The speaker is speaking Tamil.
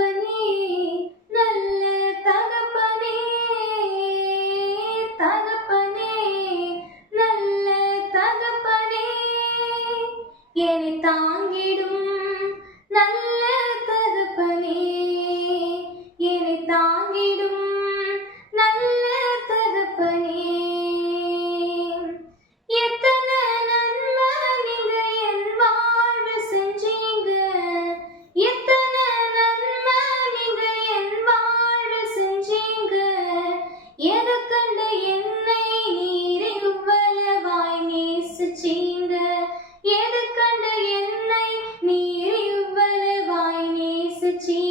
தகப்பனே நல்ல தகப்பனே தகப்பனே நல்ல தகப்பனே என்னை தாங்கிடும் நல்ல தகப்பனே என்னை தாங்கிடும் நல்ல தகப்பனே எத்தனை நன்மை நீங்க என் வாழ்வு செஞ்சீங்க எத்தனை நன்மை நீங்க என் வாழ்வு செஞ்சீங்க எதை கண்டு என்னை நீர் இவ்வளவாய் நேசிச்சீங்க எதை கண்டு என்னை நீர் இவ்வளவாய் நேசிச்சீங்க